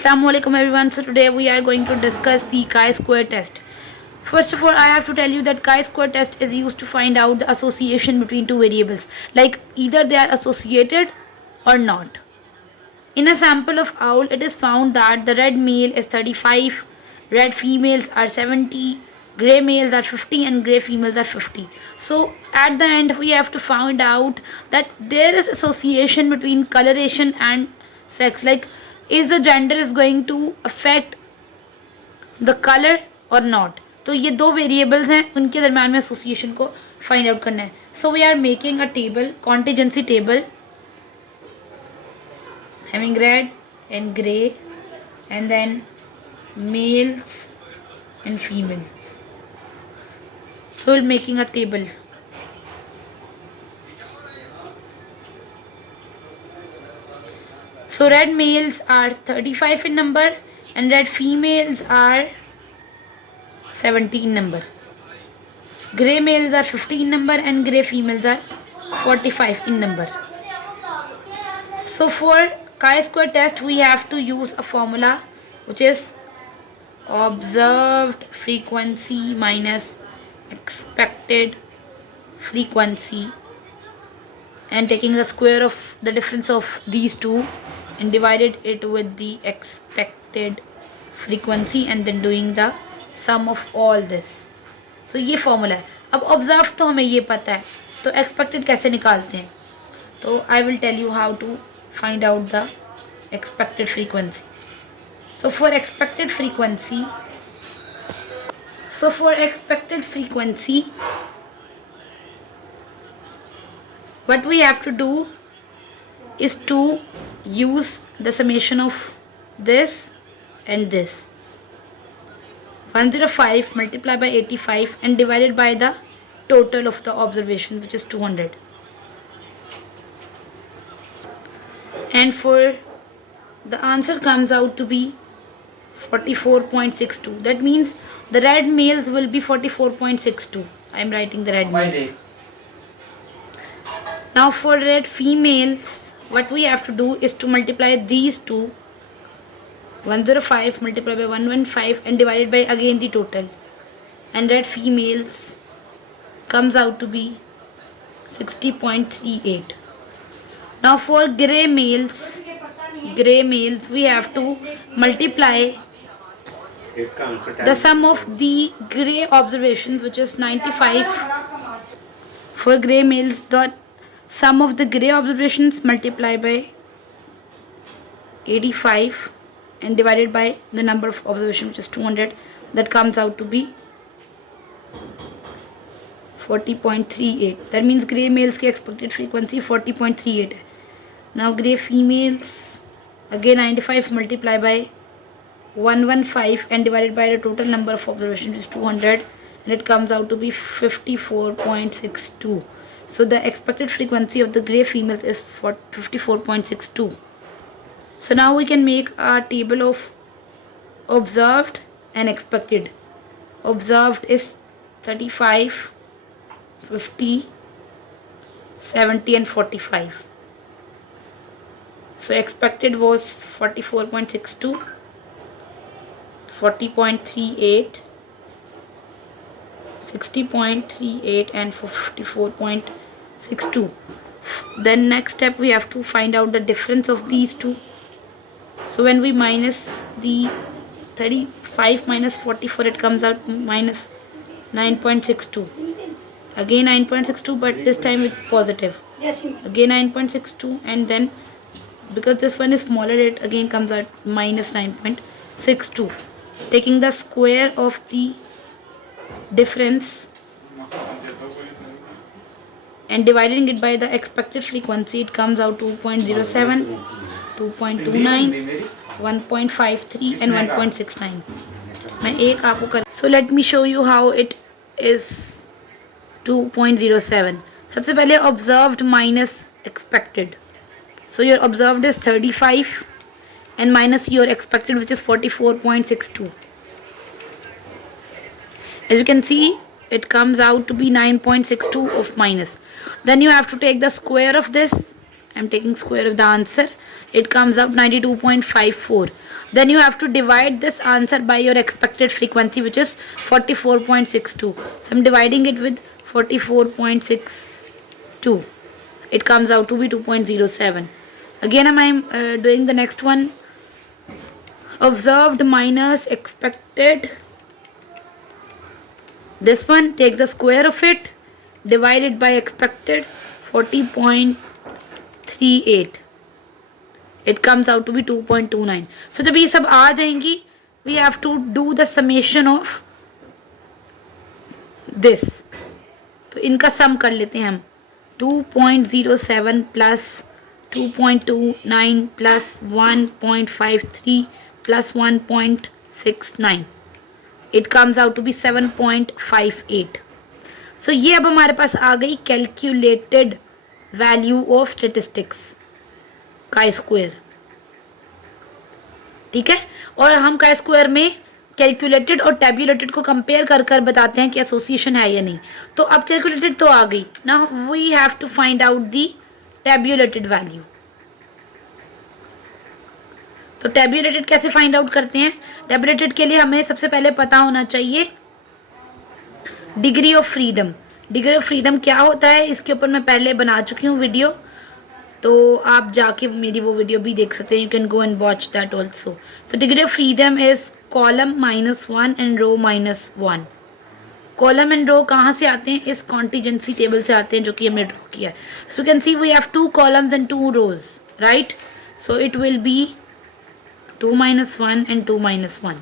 Assalamualaikum everyone. So today we are going to discuss the chi-square test. First of all, I have to tell you that chi-square test is used to find out the association between two variables, like either they are associated or not. In a sample of owl, it is found that the red male is 35, red females are 70, grey males are 50 and grey females are 50. So at the end we have to find out that there is association between coloration and sex, like is the gender is going to affect the color or not. तो ये दो variables हैं, उनके दरम्यान में association को find out करना है. So we are making a table, contingency table, having red and grey and then males and females. So we're making a table. So red males are 35 in number and red females are 70 in number. Grey males are 50 in number and grey females are 45 in number. So for chi-square test we have to use a formula which is observed frequency minus expected frequency, and taking the square of the difference of these two and divided it with the expected frequency and then doing the sum of all this. So ये formula है. अब observed तो हमें ये पता है, तो expected कैसे निकालते हैं? तो I will tell you how to find out the expected frequency. So for expected frequency, what we have to do is to use the summation of this and this. 105 multiplied by 85 and divided by the total of the observation, which is 200. And for the answer comes out to be 44.62. That means the red males will be 44.62. I am writing the red males. Now for red females, what we have to do is to multiply these two, 105 multiplied by 115 and divided by again the total, and red females comes out to be 60.38. Now for grey males we have to multiply the sum of the grey observations, which is 95. For grey males, the sum of the grey observations multiplied by 85 and divided by the number of observations, which is 200, that comes out to be 40.38. That means grey males की expected frequency 40.38 है. Now grey females, again 95 multiplied by 115 and divided by the total number of observations, which is 200, and it comes out to be 54.62. So the expected frequency of the grey females is 54.62. So now we can make a table of observed and expected. Observed is 35, 50, 70 and 45. So expected was 44.62, 40.38, 60.38 and 54.62. Then next step we have to find out the difference of these two. So when we minus the 35 minus 44, it comes out minus 9.62. Again 9.62, but this time it's positive. Again 9.62, and then because this one is smaller, it again comes out minus 9.62. Taking the square of the difference and dividing it by the expected frequency, it comes out 2.07, 2.29, 1.53 and 1.69. मैं एक आपको कर. So let me show you how it is 2.07. सबसे पहले observed minus expected. So your observed is 35 and minus your expected, which is 44.62. As you can see, it comes out to be 9.62 of minus. Then you have to take the square of this I'm taking square of the answer. It comes out 92.54. Then you have to divide this answer by your expected frequency, which is 44.62. So I'm dividing it with 44.62. It comes out to be 2.07. Again I'm doing the next one. Observed minus expected. This one, take the square of it, divide it by expected, 40.38. It comes out to be 2.29. So जब ये सब आ जाएंगी, we have to do the summation of this. तो इनका सम कर लेते हैं हम. 2.07 plus 2.29 plus 1.53 plus 1.69. It comes out to be 7.58. So ये अब हमारे पास आ गई कैलकुलेटेड वैल्यू ऑफ स्टेटिस्टिक्स का स्क्वायर. ठीक है, और हम का स्क्वायर में कैलकुलेटेड और टेबुलेटेड को कंपेयर कर कर बताते हैं कि एसोसिएशन है या नहीं. तो अब कैलकुलेटेड तो आ गई ना, we have to find out the tabulated value. तो टेबुलेटेड कैसे फाइंड आउट करते हैं? टेबुलेटेड के लिए हमें सबसे पहले पता होना चाहिए degree of freedom. Degree of freedom क्या होता है, इसके ऊपर मैं पहले बना चुकी हूँ वीडियो, तो आप जाके मेरी वो वीडियो भी देख सकते हैं. You can go and watch that also. So degree of freedom is column -1 and row -1. Column and row कहाँ से आते हैं? इस कॉन्टीजेंसी टेबल से आते हैं जो कि हमने ड्रॉ किया है. So you can see we have 2 columns and 2 rows, right? So it will be 2 - 1 and 2 - 1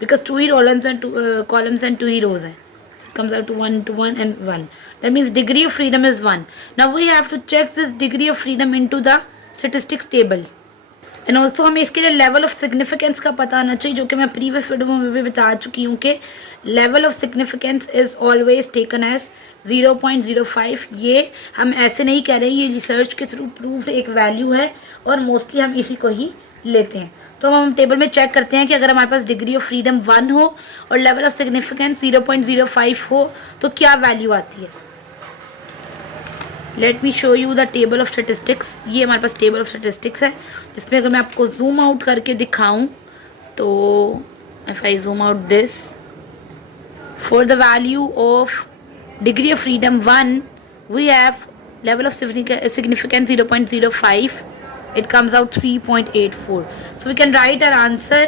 because 2 ही columns and 2 ही rows हैं. So it comes out to 1 to 1 and 1. That means degree of freedom is 1. Now we have to check this degree of freedom into the statistics table. And also हमें इसके लिए level of significance का पता होना चाहिए, जो कि मैं previous वीडियो में भी बता चुकी हूँ कि level of significance is always taken as 0.05. ये हम ऐसे नहीं कह रहे हैं, ये रिसर्च के थ्रू प्रूव्ड एक वैल्यू है और मोस्टली हम इसी को ही लेते हैं. तो हम टेबल में चेक करते हैं कि अगर हमारे पास डिग्री ऑफ फ्रीडम 1 हो और लेवल ऑफ सिग्निफिकेंस 0.05 हो तो क्या वैल्यू आती है. Let me show you the table of statistics. ये हमारे पास टेबल ऑफ स्टेटिस्टिक्स है, जिसमें अगर मैं आपको जूम आउट करके दिखाऊं तो if I zoom out this, for the value of degree of freedom 1 we have level of significance 0.05. It comes out 3.84. So we can write our answer.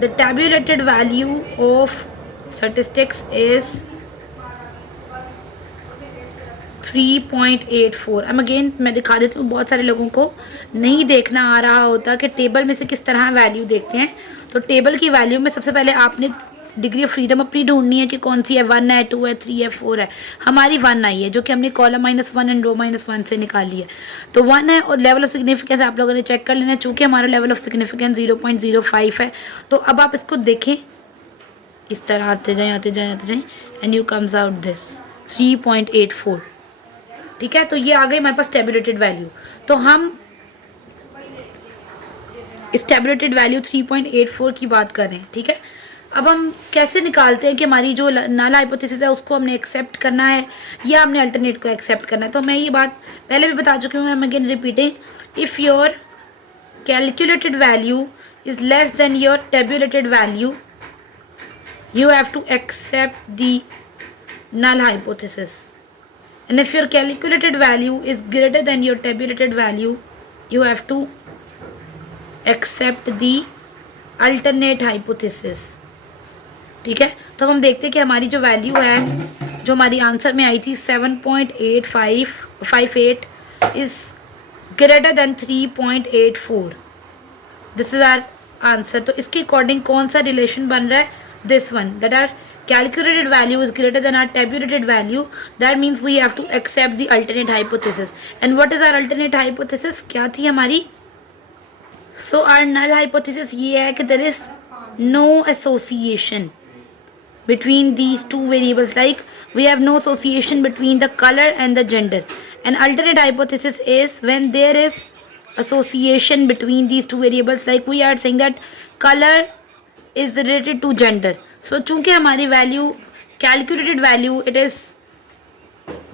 The tabulated value of statistics is 3.84. I'm again मैं दिखा देती हूँ, बहुत सारे लोगों को नहीं देखना आ रहा होता कि टेबल में से किस तरह वैल्यू देखते हैं. तो टेबल की वैल्यू में सबसे पहले आपने डिग्री ऑफ फ्रीडम अपनी ढूंढनी है कि कौन सी है, 1 है, 2 है, 3 है, 4 है. हमारी 1 आई है जो कि हमने कॉलम -1 एंड रो -1 से निकाली है. तो 1 है और लेवल ऑफ सिग्निफिकेंस आप लोगों ने चेक कर लेना है. चूँकि हमारा लेवल ऑफ सिग्निफिकेंस 0.05 है, तो अब आप इसको देखें, इस तरह आते जाएँ and you comes out this 3.84. ठीक है, तो ये आ गई हमारे पास टेबुलेटेड वैल्यू. तो हम इस टेबुलेटेड वैल्यू 3.84 की बात कर रहे हैं. ठीक है, अब हम कैसे निकालते हैं कि हमारी जो नल हाइपोथेसिस है उसको हमने एक्सेप्ट करना है या हमने अल्टरनेट को एक्सेप्ट करना है. तो मैं ये बात पहले भी बता चुकी हूँ, I am again repeating. If your calculated value is less than your tabulated value, you have to accept the null hypothesis. And if your calculated value is greater than your tabulated value, you have to accept the alternate hypothesis. ठीक है, तो हम देखते हैं कि हमारी जो value है, जो हमारी आंसर में आई थी 7.8558 is greater than 3.84. This is our answer. तो इसके अकॉर्डिंग कौन सा रिलेशन बन रहा है? This one, that our calculated value is greater than our tabulated value. That means we have to accept the alternate hypothesis. And what is our alternate hypothesis? क्या थी हमारी? So our null hypothesis ये है कि there is no association between these two variables. Like we have no association between the color and the gender. An alternate hypothesis is when there is association between these two variables. Like we are saying that color is related to gender. So चूँकि हमारी value calculated value it is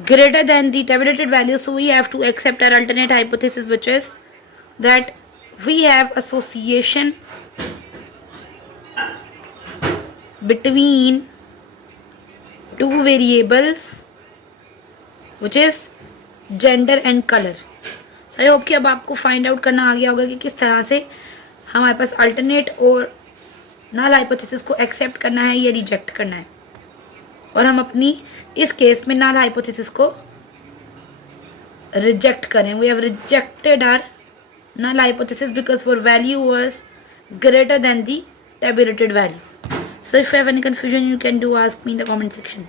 greater than the tabulated value, so we have to accept our alternate hypothesis, which is that we have association between two variables, which is gender and color. So I hope कि अब आपको find out करना आ गया होगा कि किस तरह से हमारे पास अल्टरनेट और नल हाइपोथेसिस को एक्सेप्ट करना है या रिजेक्ट करना है, और हम अपनी इस केस में नल हाइपोथेसिस को रिजेक्ट करें. We have rejected our null hypothesis because for value was greater than the tabulated value. So if you have any confusion, you can do ask me in the comment section.